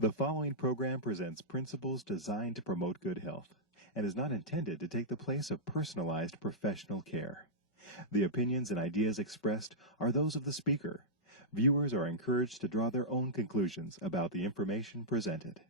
The following program presents principles designed to promote good health and is not intended to take the place of personalized professional care. The opinions and ideas expressed are those of the speaker. Viewers are encouraged to draw their own conclusions about the information presented.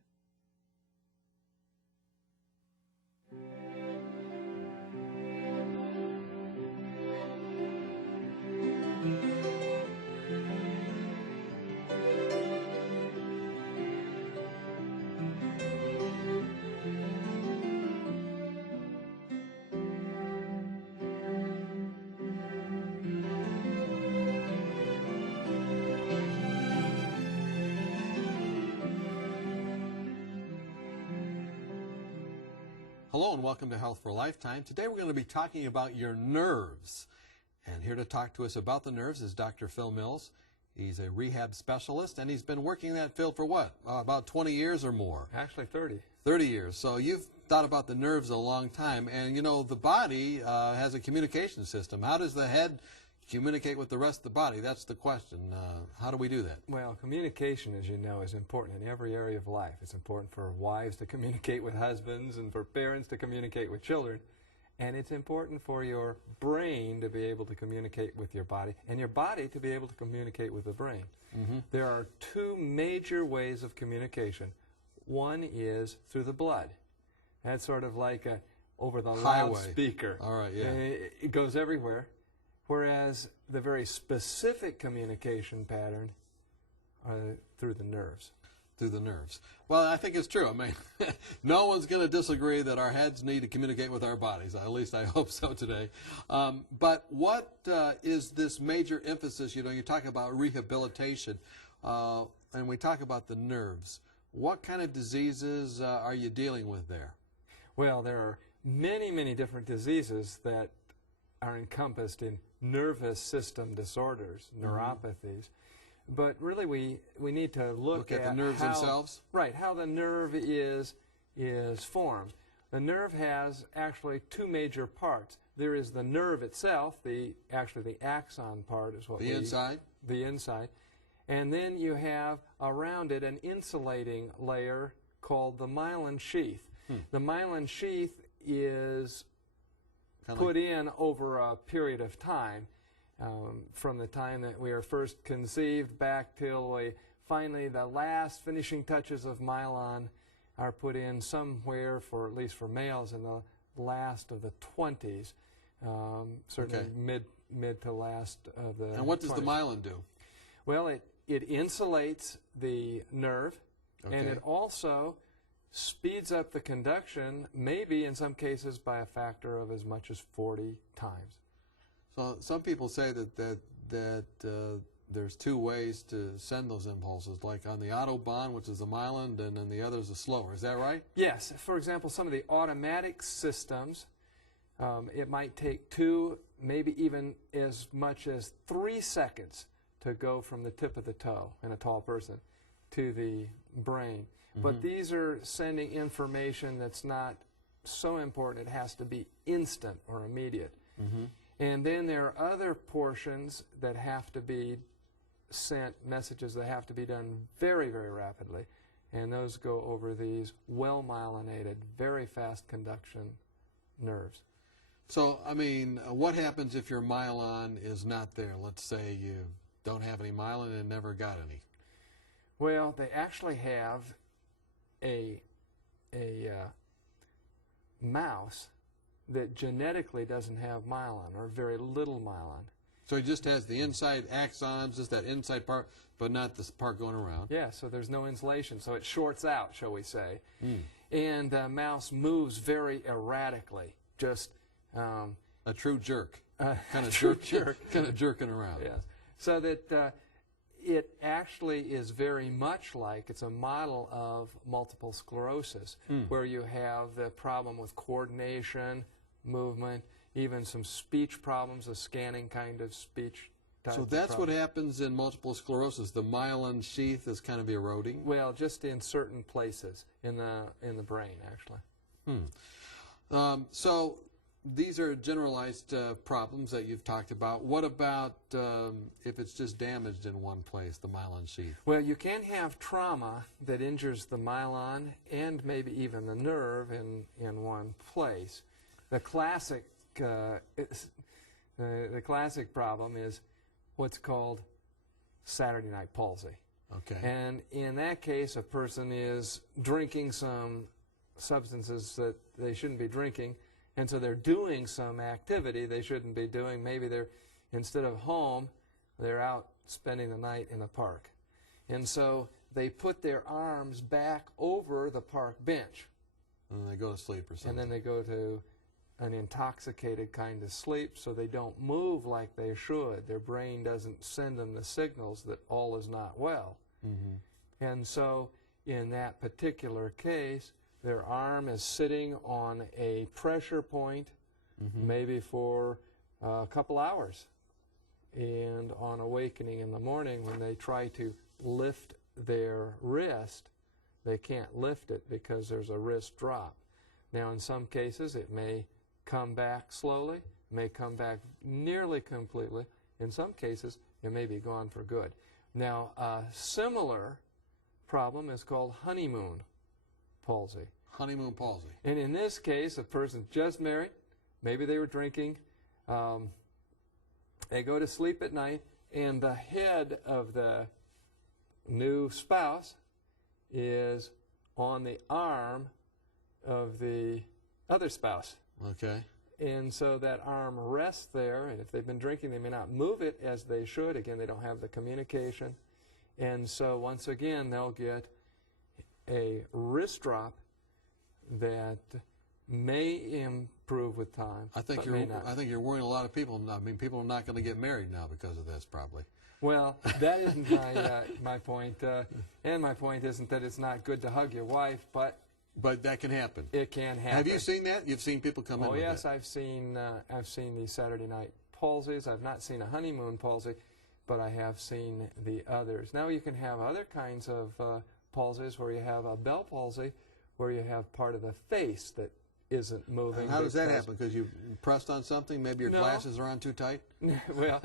Hello and welcome to Health for a Lifetime. Today we're going to be talking about your nerves. And here to talk to us about the nerves is Dr. Phil Mills. He's a rehab specialist and he's been working in that field for what? About 20 years or more? Actually 30. 30 years. So you've thought about the nerves a long time. And you know, the body has a communication system. How does the head communicate with the rest of the body? That's the question. How do we do that? Well, communication, as you know, is important in every area of life. It's important for wives to communicate with husbands and for parents to communicate with children. And it's important for your brain to be able to communicate with your body and your body to be able to communicate with the brain. There are two major ways of communication. One is through the blood. That's sort of like a over the loudspeaker. All right, yeah. It goes everywhere. Whereas the very specific communication pattern are through the nerves. Through the nerves. Well, I think it's true. I mean, no one's going to disagree that our heads need to communicate with our bodies. At least I hope so today. But what is this major emphasis? You know, you talk about rehabilitation, and we talk about the nerves. What kind of diseases are you dealing with there? Well, there are many, many different diseases that are encompassed in nervous system disorders, neuropathies. But really we need to look at the nerves themselves? Right, how the nerve is formed. The nerve has actually two major parts. There is the nerve itself, actually the axon part is what the inside? The inside. And then you have around it an insulating layer called the myelin sheath. The myelin sheath is put in over a period of time, from the time that we are first conceived back till finally the last finishing touches of myelin are put in somewhere, for at least for males, in the last of the 20s, certainly mid to last of the 20s. And what does the myelin do? Well, it insulates the nerve, and it also speeds up the conduction, maybe in some cases by a factor of as much as 40 times. So some people say that there's two ways to send those impulses, like on the autobahn, which is the myelin, and then the other is the slower. Is that right? Yes. For example, some of the automatic systems, it might take 2, maybe even as much as 3 seconds to go from the tip of the toe in a tall person to the brain. But these are sending information that's not so important. It has to be instant or immediate. And then there are other portions that have to be sent, messages that have to be done very, very rapidly. And those go over these well-myelinated, very fast conduction nerves. So, I mean, what happens if your myelin is not there? Let's say you don't have any myelin and never got any. Well, they actually have a mouse that genetically doesn't have myelin, or very little myelin. So he just has the inside axons, just that inside part, but not this part going around. Yeah, so there's no insulation, so it shorts out, shall we say. And the mouse moves very erratically, just a true jerk, kind of jerk, kind of jerking around. Yes, so that it actually is very much like, it's a model of multiple sclerosis, where you have the problem with coordination, movement, even some speech problems, a scanning kind of speech type. So that's what happens in multiple sclerosis. The myelin sheath is kind of eroding? Well, just in certain places in the brain, actually. So these are generalized problems that you've talked about. What about if it's just damaged in one place, the myelin sheath? Well, you can have trauma that injures the myelin and maybe even the nerve in one place. The classic problem is what's called Saturday night palsy. Okay. And in that case, a person is drinking some substances that they shouldn't be drinking, and so they're doing some activity they shouldn't be doing. Maybe they're, instead of home, they're out spending the night in a park. And so they put their arms back over the park bench. And they go to sleep or something. And then they go to an intoxicated kind of sleep, so they don't move like they should. Their brain doesn't send them the signals that all is not well. Mm-hmm. And so in that particular case, their arm is sitting on a pressure point, mm-hmm. maybe for a couple hours. And on awakening in the morning, when they try to lift their wrist, they can't lift it because there's a wrist drop. Now, in some cases, it may come back slowly, may come back nearly completely. In some cases, it may be gone for good. Now, a similar problem is called honeymoon palsy. Honeymoon palsy. And in this case, a person's just married, maybe they were drinking, they go to sleep at night, and the head of the new spouse is on the arm of the other spouse. Okay. And so that arm rests there, and if they've been drinking, they may not move it as they should. Again, they don't have the communication. And so once again, they'll get a wrist drop that may improve with time. I think you're worrying a lot of people. I mean, people are not going to get married now because of this, probably. Well, that isn't my point. And my point isn't that it's not good to hug your wife, but that can happen. it can happen. Have you seen that? You've seen people come in with yes, that. I've seen these Saturday night palsies. I've not seen a honeymoon palsy, but I have seen the others. Now you can have other kinds of palsies where you have a Bell palsy, where you have part of the face that isn't moving. How does that happen? Because you pressed on something? Maybe your glasses are on too tight? Well,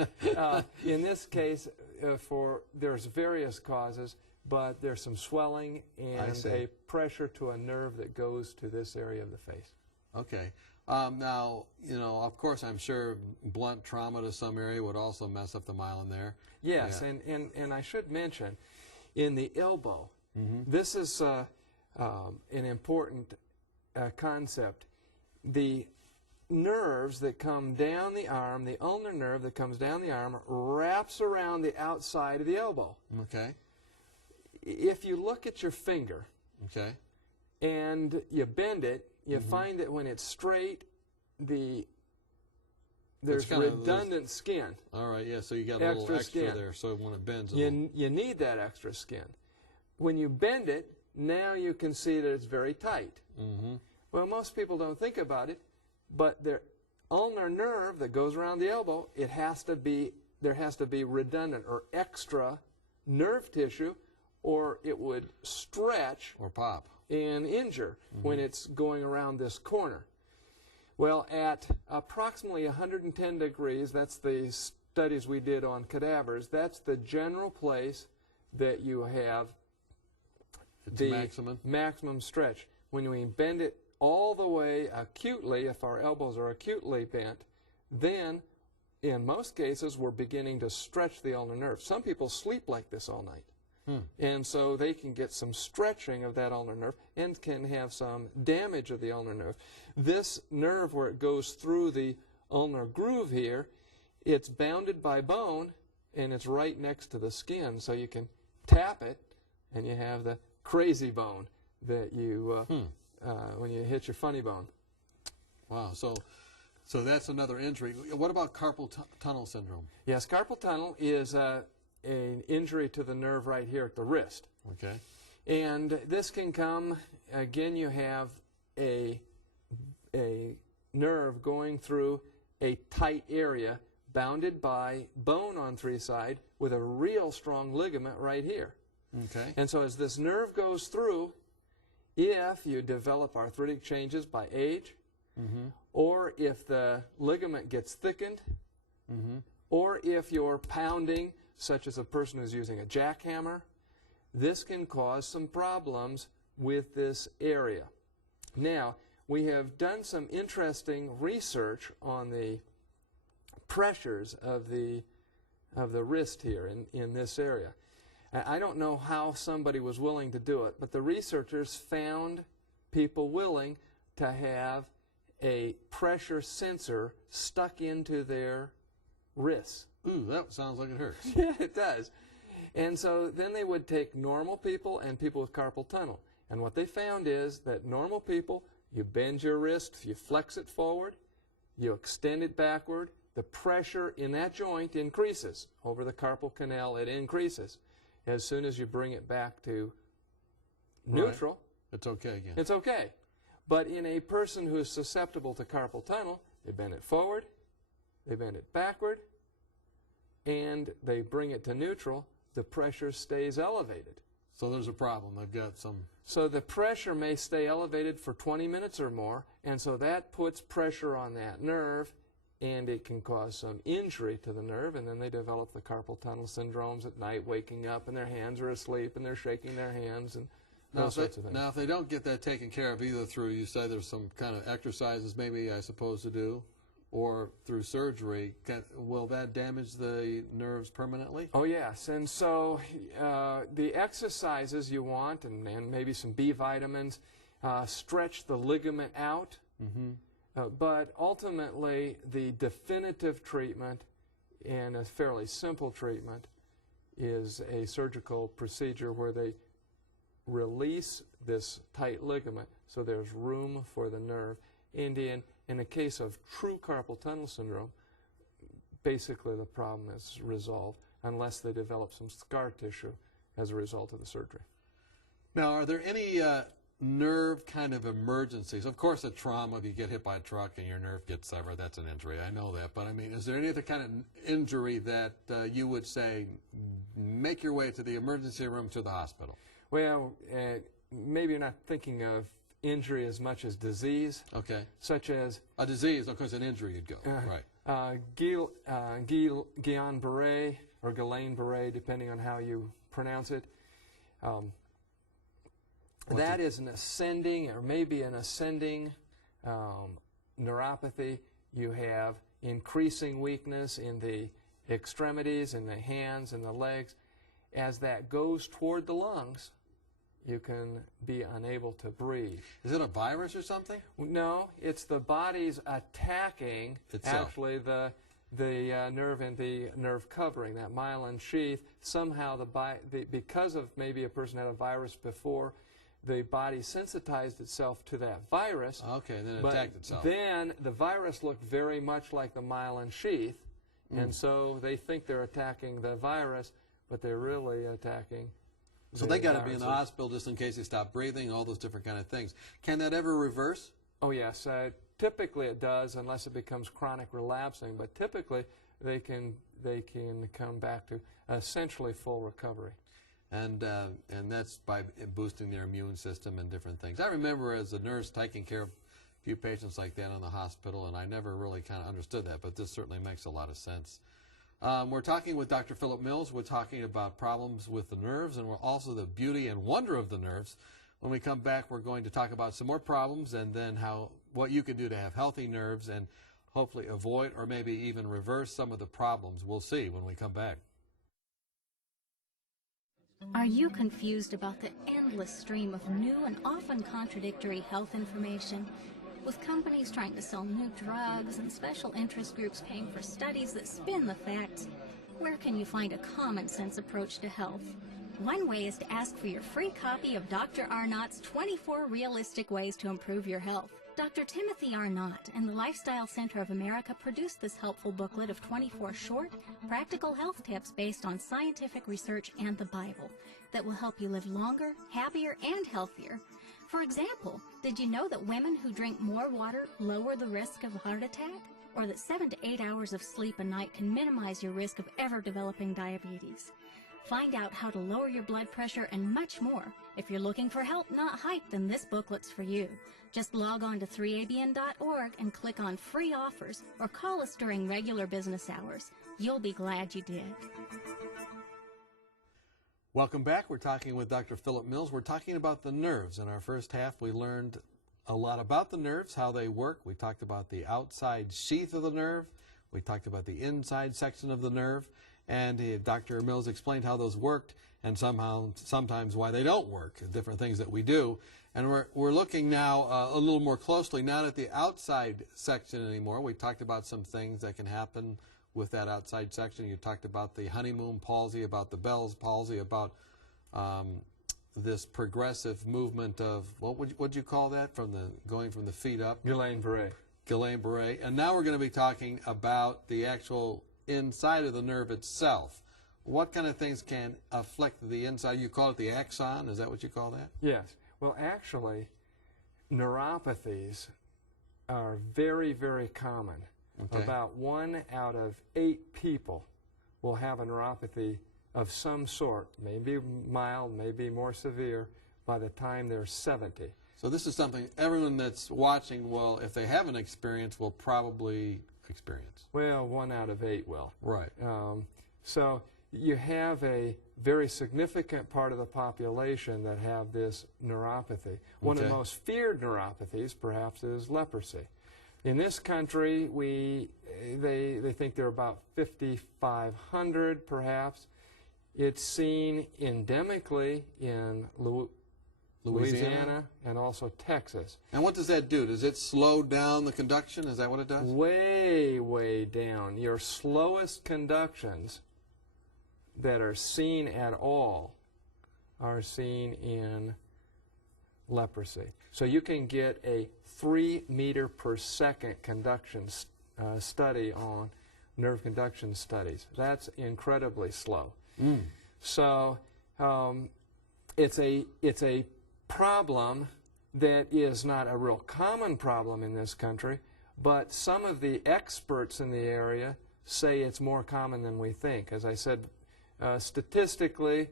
in this case, there's various causes, but there's some swelling and a pressure to a nerve that goes to this area of the face. Okay. Now, of course, I'm sure blunt trauma to some area would also mess up the myelin there. Yes, yeah. and I should mention, in the elbow, mm-hmm. this is an important concept. The nerves that come down the arm, the ulnar nerve that comes down the arm, wraps around the outside of the elbow. Okay. If you look at your finger, okay, and you bend it, you mm-hmm. find that when it's straight, there's redundant skin. All right, yeah, so you got a little extra there, so when it bends, you need that extra skin. When you bend it, now you can see that it's very tight. Mm-hmm. Well, most people don't think about it, but their ulnar nerve that goes around the elbow, there has to be redundant or extra nerve tissue, or it would stretch or pop and injure mm-hmm. when it's going around this corner. Well, at approximately 110 degrees, that's the studies we did on cadavers, that's the general place that you have the maximum stretch. When we bend it all the way acutely, if our elbows are acutely bent, then in most cases we're beginning to stretch the ulnar nerve. Some people sleep like this all night. And so they can get some stretching of that ulnar nerve and can have some damage of the ulnar nerve. This nerve, where it goes through the ulnar groove here, it's bounded by bone, and it's right next to the skin, so you can tap it, and you have the crazy bone that you, when you hit your funny bone. Wow, so that's another injury. What about carpal tunnel syndrome? Yes, carpal tunnel is an injury to the nerve right here at the wrist. Okay. And this can come, again, you have a nerve going through a tight area bounded by bone on three sides with a real strong ligament right here. Okay. And so as this nerve goes through, if you develop arthritic changes by age, or if the ligament gets thickened, or if you're pounding, such as a person who's using a jackhammer, this can cause some problems with this area. Now, we have done some interesting research on the pressures of the wrist here in this area. I don't know how somebody was willing to do it, but the researchers found people willing to have a pressure sensor stuck into their wrists. Ooh, that sounds like it hurts. Yeah, it does. And so then they would take normal people and people with carpal tunnel. And what they found is that normal people, you bend your wrist, you flex it forward, you extend it backward, the pressure in that joint increases. Over the carpal canal, it increases. As soon as you bring it back to neutral, right, it's okay again. It's okay. But in a person who is susceptible to carpal tunnel, they bend it forward, they bend it backward, and they bring it to neutral, the pressure stays elevated. So there's a problem. They've got some... So the pressure may stay elevated for 20 minutes or more, and so that puts pressure on that nerve, and it can cause some injury to the nerve, and then they develop the carpal tunnel syndromes at night, waking up, and their hands are asleep, and they're shaking their hands, and those sorts of things. Now, if they don't get that taken care of either through, you say there's some kind of exercises maybe I suppose to do, or through surgery, will that damage the nerves permanently? Oh, yes. And so the exercises you want, and maybe some B vitamins, stretch the ligament out. But ultimately, the definitive treatment, and a fairly simple treatment, is a surgical procedure where they release this tight ligament so there's room for the nerve. And in the case of true carpal tunnel syndrome, basically the problem is resolved unless they develop some scar tissue as a result of the surgery. Now, are there any nerve kind of emergencies? Of course, a trauma, if you get hit by a truck and your nerve gets severed, that's an injury. I know that. But, I mean, is there any other kind of injury that you would say make your way to the emergency room, to the hospital? Well, maybe you're not thinking of injury as much as disease. Okay. Such as... A disease, of course, an injury you'd go. Right. Guillain-Barré, or Guillain-Barré, depending on how you pronounce it. That is an ascending, or maybe an ascending neuropathy. You have increasing weakness in the extremities, in the hands, and the legs. As that goes toward the lungs, you can be unable to breathe. Is it a virus or something? No, it's the body's attacking itself. Actually the nerve and the nerve covering, that myelin sheath. Somehow, because of maybe a person had a virus before, the body sensitized itself to that virus. Okay, then it attacked itself. Then the virus looked very much like the myelin sheath, and so they think they're attacking the virus, but they're really attacking. So they got to be in the hospital just in case they stop breathing, all those different kind of things. Can that ever reverse? Oh, yes. Typically it does, unless it becomes chronic relapsing. But typically they can come back to essentially full recovery. And that's by boosting their immune system and different things. I remember as a nurse taking care of a few patients like that in the hospital, and I never really kind of understood that, but this certainly makes a lot of sense. We're talking with Dr. Philip Mills. We're talking about problems with the nerves, and we're also the beauty and wonder of the nerves. When we come back, we're going to talk about some more problems and then what you can do to have healthy nerves and hopefully avoid or maybe even reverse some of the problems. We'll see when we come back. Are you confused about the endless stream of new and often contradictory health information? With companies trying to sell new drugs and special interest groups paying for studies that spin the facts, where can you find a common-sense approach to health? One way is to ask for your free copy of Dr. Arnott's 24 Realistic Ways to Improve Your Health. Dr. Timothy Arnott and the Lifestyle Center of America produced this helpful booklet of 24 short, practical health tips based on scientific research and the Bible that will help you live longer, happier, and healthier. For example, did you know that women who drink more water lower the risk of a heart attack? Or that 7 to 8 hours of sleep a night can minimize your risk of ever developing diabetes? Find out how to lower your blood pressure and much more. If you're looking for help, not hype, then this booklet's for you. Just log on to 3abn.org and click on free offers or call us during regular business hours. You'll be glad you did. Welcome back. We're talking with Dr. Philip Mills. We're talking about the nerves. In our first half, we learned a lot about the nerves, how they work. We talked about the outside sheath of the nerve. We talked about the inside section of the nerve. And Dr. Mills explained how those worked and sometimes why they don't work, different things that we do. And we're looking now a little more closely, not at the outside section anymore. We talked about some things that can happen with that outside section. You talked about the honeymoon palsy, about the Bell's palsy, about this progressive movement of, what'd you call that, going from the feet up? Guillain-Barré. Guillain-Barré. And now we're going to be talking about the actual inside of the nerve itself. What kind of things can afflict the inside? You call it the axon? Is that what you call that? Yes. Well, actually, neuropathies are very, very common. Okay. About 1 out of 8 people will have a neuropathy of some sort, maybe mild, maybe more severe, by the time they're 70. So this is something everyone that's watching will, if they haven't experienced, will probably experience. Well, 1 out of 8 will. Right. So you have a very significant part of the population that have this neuropathy. One of the most feared neuropathies, perhaps, is leprosy. In this country, they think there are about 5,500, perhaps. It's seen endemically in Louisiana and also Texas. And what does that do? Does it slow down the conduction? Is that what it does? Way, way down. Your slowest conductions that are seen at all are seen in leprosy. So you can get a 3 meter per second conduction study on nerve conduction studies. That's incredibly slow. So it's a problem that is not a real common problem in this country, but some of the experts in the area say it's more common than we think. As I said, statistically,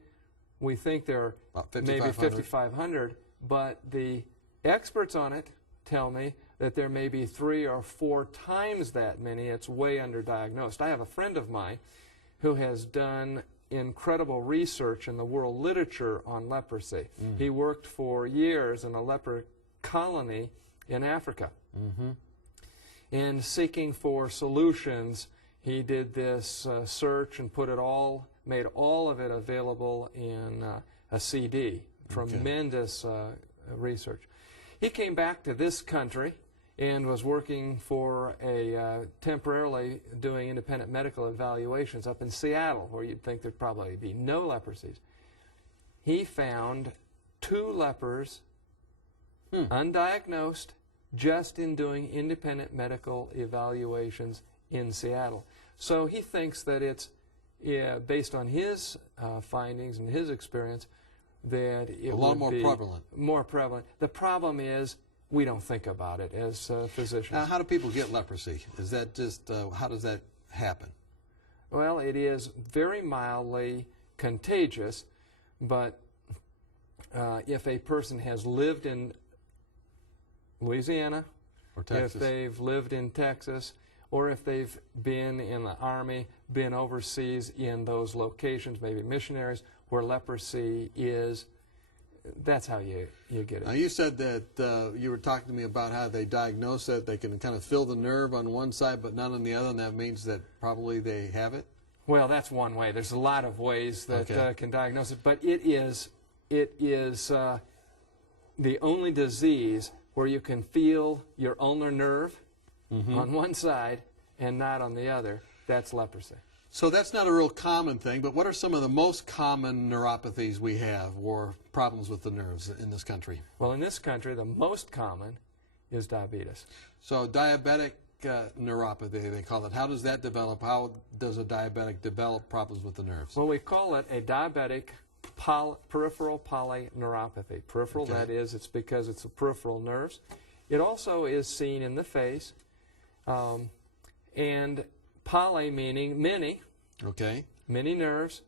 we think there are maybe 5,500, but the experts on it tell me that there may be 3 or 4 times that many. It's way underdiagnosed. I have a friend of mine who has done incredible research in the world literature on leprosy. He worked for years in a leper colony in Africa. And seeking for solutions, he did this search and made all of it available in a CD. Tremendous research. He came back to this country and was working for temporarily doing independent medical evaluations up in Seattle, where you'd think there'd probably be no leprosies. He found 2 lepers, undiagnosed, just in doing independent medical evaluations in Seattle. So he thinks that it's, based on his findings and his experience, that it a lot would more be prevalent. More prevalent. The problem is we don't think about it as physicians. Now, how do people get leprosy? Is that just, how does that happen? Well, it is very mildly contagious, but if a person has lived in Louisiana, Or Texas? if they've lived in Texas, or if they've been in the Army, been overseas in those locations, maybe missionaries, where leprosy is, that's how you get it. Now, you said that you were talking to me about how they diagnose it. They can kind of feel the nerve on one side but not on the other, and that means that probably they have it? Well, that's one way. There's a lot of ways that can diagnose it, but it is the only disease where you can feel your ulnar nerve on one side and not on the other. That's leprosy. So that's not a real common thing, but what are some of the most common neuropathies we have or problems with the nerves in this country? Well, in this country, the most common is diabetes. So diabetic neuropathy, they call it. How does that develop? How does a diabetic develop problems with the nerves? Well, we call it a diabetic peripheral polyneuropathy. Peripheral, that is, it's because it's the peripheral nerves. It also is seen in the face, and poly meaning many. Okay. Many nerves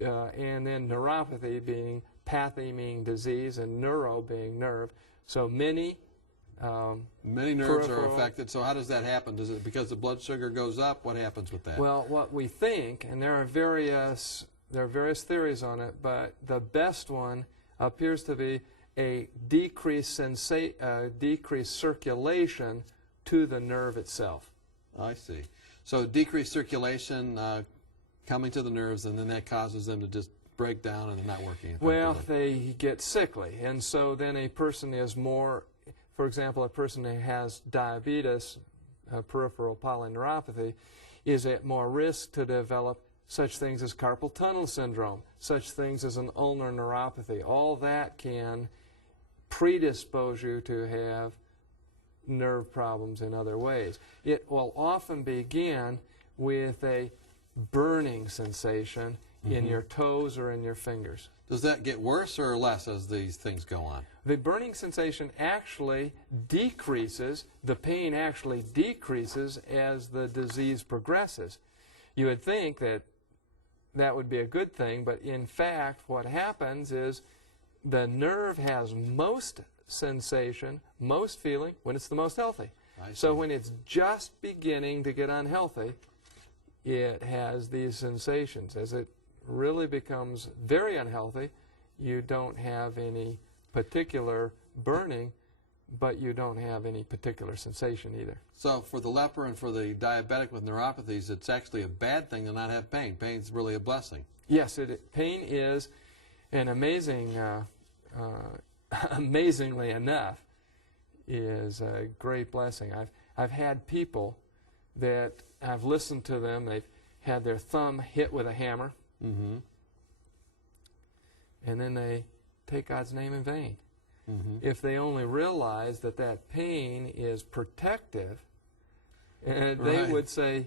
and then neuropathy being pathy meaning disease and neuro being nerve. So many nerves are affected. So how does that happen? Is it because the blood sugar goes up? What happens with that? Well, what we think, and there are various theories on it, but the best one appears to be a decreased circulation to the nerve itself. I see. So decreased circulation coming to the nerves, and then that causes them to just break down and not working effectively. Well, they get sickly, and so then a person is more, for example, a person who has diabetes, peripheral polyneuropathy, is at more risk to develop such things as carpal tunnel syndrome, such things as an ulnar neuropathy. All that can predispose you to have nerve problems in other ways. It will often begin with a burning sensation in your toes or in your fingers. Does that get worse or less as these things go on? The burning sensation actually decreases, the pain actually decreases as the disease progresses. You would think that that would be a good thing, but in fact what happens is the nerve has most sensation, most feeling when it's the most healthy. So when it's just beginning to get unhealthy, it has these sensations. As it really becomes very unhealthy, you don't have any particular burning, but you don't have any particular sensation either. So for the leper and for the diabetic with neuropathies, it's actually a bad thing to not have pain. Pain's really a blessing. Yes, pain is an amazingly enough, is a great blessing. I've had people that I've listened to them, they've had their thumb hit with a hammer, and then they take God's name in vain. If they only realize that that pain is protective, and they would say,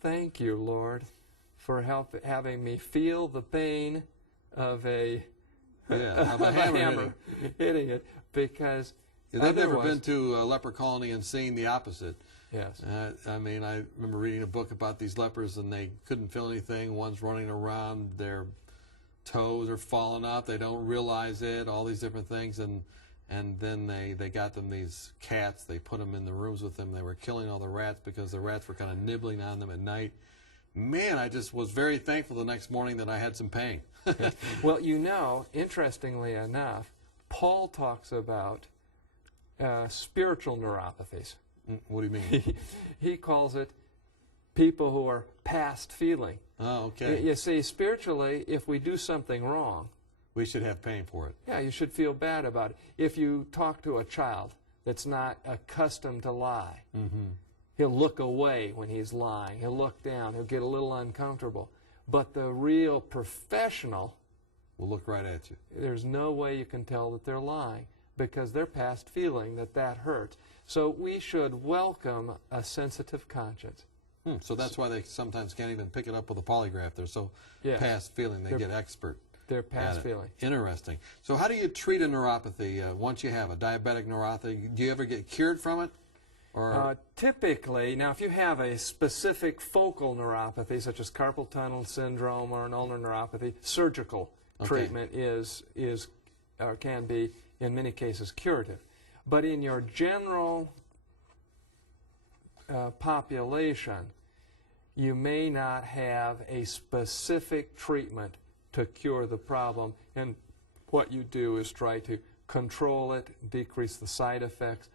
thank you, Lord, for having me feel the pain of a hammer hitting it, because they've never been to a leper colony and seen the opposite. Yes. I mean, I remember reading a book about these lepers, and they couldn't feel anything. One's running around, their toes are falling out, they don't realize it, all these different things, and then they got them these cats. They put them in the rooms with them. They were killing all the rats because the rats were kind of nibbling on them at night. Man, I just was very thankful the next morning that I had some pain. Well, you know, interestingly enough, Paul talks about spiritual neuropathies. What do you mean? He calls it people who are past feeling. Oh, okay. You see, spiritually, if we do something wrong, we should have pain for it. Yeah, you should feel bad about it. If you talk to a child that's not accustomed to lie, he'll look away when he's lying. He'll look down. He'll get a little uncomfortable. But the real professional will look right at you. There's no way you can tell that they're lying because they're past feeling that hurts. So we should welcome a sensitive conscience. So that's why they sometimes can't even pick it up with a polygraph. They're so past feeling. They get expert. They're past feeling. Interesting. So how do you treat a neuropathy once you have a diabetic neuropathy? Do you ever get cured from it? Or typically, now if you have a specific focal neuropathy, such as carpal tunnel syndrome or an ulnar neuropathy, surgical treatment can be, in many cases, curative. But in your general population, you may not have a specific treatment to cure the problem, and what you do is try to control it, decrease the side effects,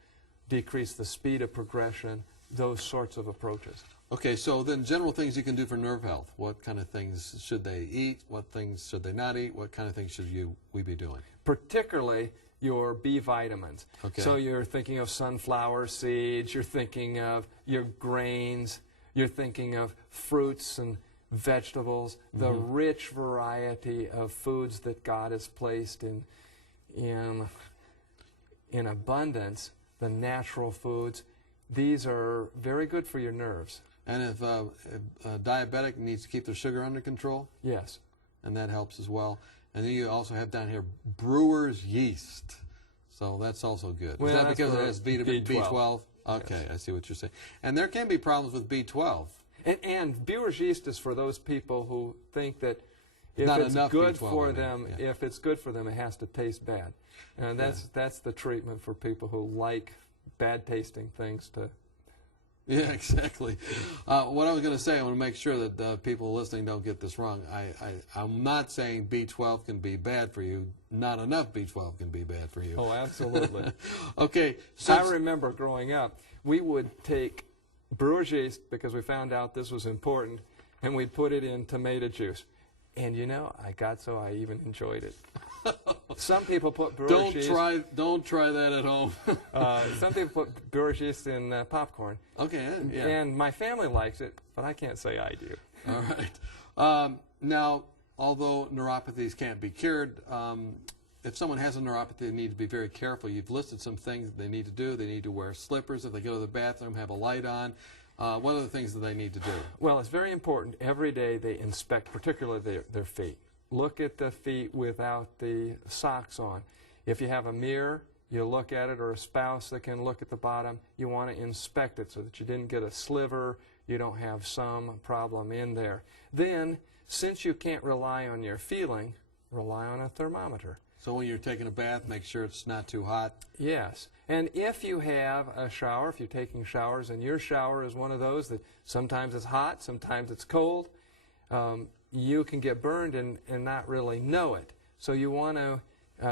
decrease the speed of progression, those sorts of approaches. Okay, so then general things you can do for nerve health. What kind of things should they eat? What things should they not eat? What kind of things should we be doing? Particularly your B vitamins. Okay. So you're thinking of sunflower seeds, you're thinking of your grains, you're thinking of fruits and vegetables, the rich variety of foods that God has placed in abundance, the natural foods. These are very good for your nerves. And if a diabetic needs to keep their sugar under control? Yes. And that helps as well. And then you also have down here brewer's yeast. So that's also good. Well, is that because it has vitamin B12? Okay, Yes. I see what you're saying. And there can be problems with B12. And brewer's yeast is for those people who think that if Not it's enough good B12, for I mean, them, yeah. if it's good for them, it has to taste bad. And that's the treatment for people who like bad tasting things to. Yeah, exactly. What I was going to say, I want to make sure that people listening don't get this wrong. I'm not saying B12 can be bad for you. Not enough B12 can be bad for you. Oh, absolutely. Okay. So I remember growing up, we would take brewer's yeast because we found out this was important, and we'd put it in tomato juice. And you know, I even enjoyed it. Some people put brewer's yeast. Don't try that at home. Some people put brewer's yeast in popcorn. Okay, yeah. And my family likes it, but I can't say I do. All right. Now, although neuropathies can't be cured, if someone has a neuropathy, they need to be very careful. You've listed some things that they need to do. They need to wear slippers if they go to the bathroom, have a light on. What are the things that they need to do? Well, it's very important. Every day they inspect, particularly their feet. Look at the feet without the socks on. If you have a mirror, you look at it, or a spouse that can look at the bottom, you want to inspect it so that you didn't get a sliver, you don't have some problem in there. Then, since you can't rely on your feeling, rely on a thermometer. So when you're taking a bath, make sure it's not too hot. Yes. And if you have a shower, if you're taking showers, and your shower is one of those that sometimes it's hot, sometimes it's cold, you can get burned and not really know it. So you want to,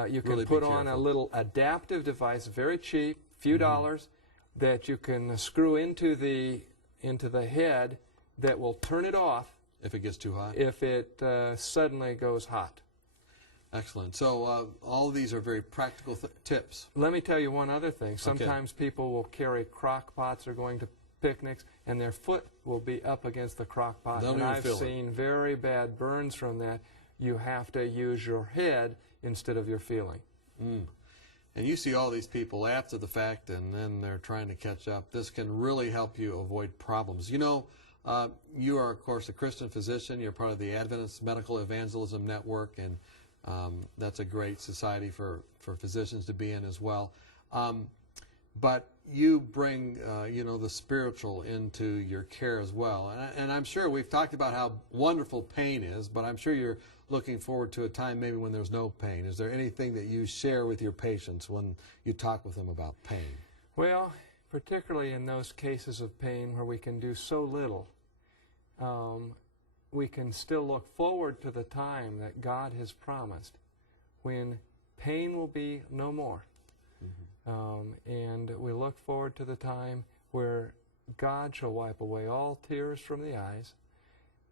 you can Really put be on a careful. little adaptive device, very cheap, few dollars, that you can screw into the head that will turn it off If it gets too hot. if it suddenly goes hot. Excellent. So all of these are very practical tips. Let me tell you one other thing. Sometimes people will carry crock pots or going to picnics, and their foot will be up against the crock pot. They'll And even I've feel it. seen very bad burns from that. You have to use your head instead of your feeling. And you see all these people after the fact, and then they're trying to catch up. This can really help you avoid problems. You know, you are, of course, a Christian physician. You're part of the Adventist Medical Evangelism Network, and that's a great society for physicians to be in as well. But you bring, you know, the spiritual into your care as well. And I'm sure we've talked about how wonderful pain is, but I'm sure you're looking forward to a time maybe when there's no pain. Is there anything that you share with your patients when you talk with them about pain? Well, particularly in those cases of pain where we can do so little, we can still look forward to the time that God has promised when pain will be no more. And we look forward to the time where God shall wipe away all tears from the eyes,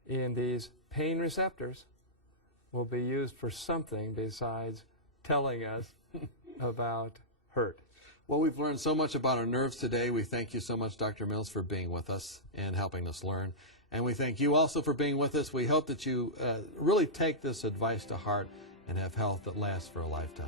and these pain receptors will be used for something besides telling us about hurt. Well, we've learned so much about our nerves today. We thank you so much, Dr. Mills, for being with us and helping us learn. And we thank you also for being with us. We hope that you really take this advice to heart and have health that lasts for a lifetime.